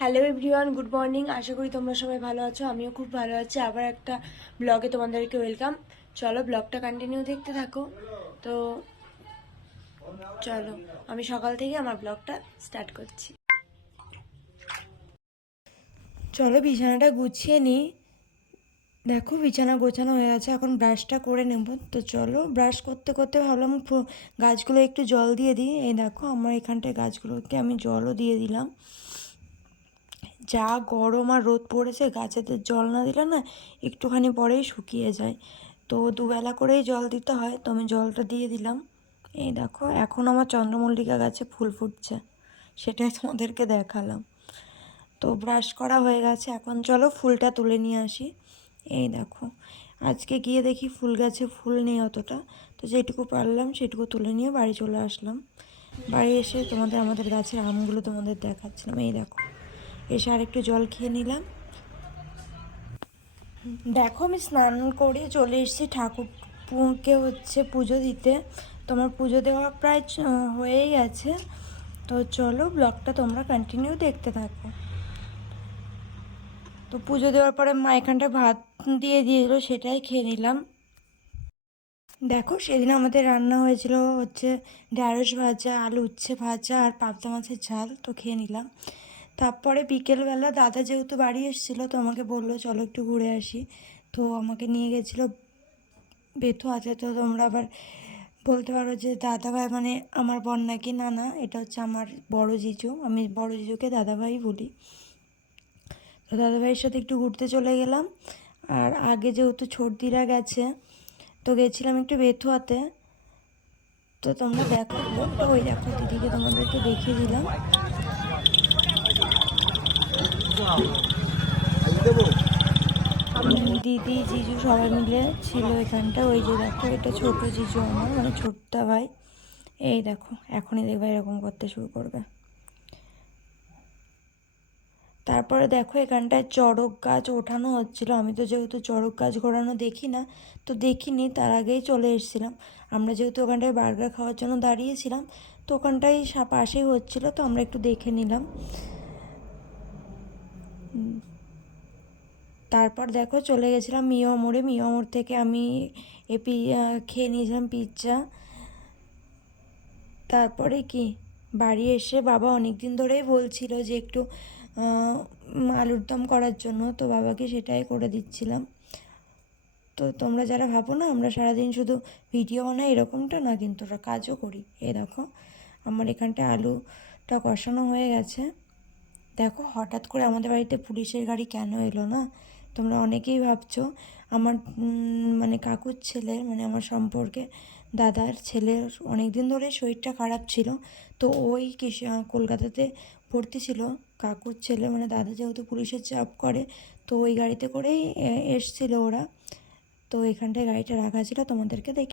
Hello everyone, good morning. আশা করি তোমরা সবাই ভালো আছো। আমিও খুব ভালো আছি। আবার একটা ব্লগে তোমাদেরকে ওয়েলকাম। চলো ব্লগটা কন্টিনিউ দেখতে থাকো। তো চলো, আমি সকাল থেকে আমার ব্লগটা স্টার্ট করছি। চলো বিছানাটা গুছিয়ে নিই। দেখো বিছানা গোছানো হয়ে আছে, এখন ব্রাশটা করে নেব। তো চলো, ব্রাশ করতে করতে ভাবলাম গাছগুলো একটু জল দিয়ে দিই। এই দেখো আমার এখানটায় গাছগুলোকে আমি জলও দিয়ে দিলাম। যা গরম আর রোদ পড়েছে, গাছেদের জল না দিলে না একটুখানি পরেই শুকিয়ে যায়। তো দুবেলা করেই জল দিতে হয়, তো আমি জলটা দিয়ে দিলাম। এই দেখো এখন আমার চন্দ্রমল্লিকা গাছে ফুল ফুটছে, সেটাই তোমাদেরকে দেখালাম। তো ব্রাশ করা হয়ে গেছে, এখন চলো ফুলটা তুলে নিয়ে আসি। এই দেখো আজকে গিয়ে দেখি ফুল গাছে ফুল নেই অতটা, তো যেটুকু পারলাম সেটুকু তুলে নিয়ে বাড়ি চলে আসলাম। বাড়ি এসে আমাদের গাছের আমগুলো তোমাদের দেখাচ্ছিলাম। এই দেখো, এসে আরেকটু জল খেয়ে নিলাম। দেখো আমি স্নান করে চলে এসেছি ঠাকুরকে পুজো দিতে। তোমার পুজো দেওয়া প্রায় হয়েই গেছে। তো চলো ব্লগটা তোমরা কন্টিনিউ দেখতে থাকো। তো পুজো দেওয়ার পরে মা এখানটায় ভাত দিয়েছিল, সেটাই খেয়ে নিলাম। দেখো সেদিন আমাদের রান্না হয়েছিল ঢ্যাঁড়স ভাজা, আলু উচ্ছে ভাজা আর পাবদা মাছের ঝাল, তো খেয়ে নিলাম। তারপরে বিকেলবেলা দাদা যেহেতু বাড়ি এসেছিলো, তো আমাকে বললো চলো একটু ঘুরে আসি। তো আমাকে নিয়ে গেছিলো বেথুয়াতে। তো তোমরা আবার বলতে পারো যে দাদাভাই মানে আমার বোন নাকি, না না, এটা হচ্ছে আমার বড় জিজু। আমি বড় জিজুকে দাদাভাই বলি। তো দাদাভাইয়ের সাথে একটু ঘুরতে চলে গেলাম। আর আগে যেহেতু ছোটদিরা গেছে, তো গেছিলাম একটু বেথুয়াতে। তো তোমরা দেখো ব্লগটা, ওই দেখো দিদিকে তোমাদেরকে দেখিয়ে দিলাম। দিদি জিজু সবাই মিলে ছিল এখানটা। ওই যে দেখো এটা ছোট জিজু আমার, মানে ছোট্টা ভাই। এই দেখো এখনই দেখবে এরকম করতে শুরু করবে। তারপরে দেখো এখানটায় চড়ক গাছ ওঠানো হচ্ছিল। আমি তো যেহেতু চড়ক গাছ ঘোরানো দেখি না, তো দেখিনি, তার আগেই চলে এসেছিলাম। আমরা যেহেতু ওখানটায় বার্গার খাওয়ার জন্য দাঁড়িয়েছিলাম, তো ওখানটায় পাশেই হচ্ছিল, তো আমরা একটু দেখে নিলাম। তারপর দেখো চলে গেছিলাম মিও মোড়ে। মিও মোড় থেকে আমি খেয়ে নিয়েছিলাম পিৎজা। তারপরে কি বাড়ি এসে বাবা অনেক দিন ধরেই বলছিল যে একটু আলুর দম করার জন্য, তো বাবাকে সেটাই করে দিচ্ছিলাম। তো তোমরা যারা ভাবো না আমরা সারাদিন শুধু ভিডিও বানাই, এরকমটা না, কিন্তু ওরা কাজও করি। এ দেখো আমার এখানটায় আলুটা কষানো হয়ে গেছে। দেখো হঠাৎ করে আমাদের বাড়িতে পুলিশের গাড়ি কেন এলো না, তোমরা অনেকেই ভাবছো। আমার মানে কাকুর ছেলের, মানে আমার সম্পর্কে দাদার ছেলের অনেক দিন ধরে শরীরটা খারাপ ছিল। তো ওই কলকাতাতে ভর্তি ছিল। কাকুর ছেলে মানে দাদা যেহেতু পুলিশের জব করে, তো ওই গাড়িতে করেই এসছিল ওরা। তো এখানটায় গাড়িটা রাখা ছিল, তোমাদেরকে দেখি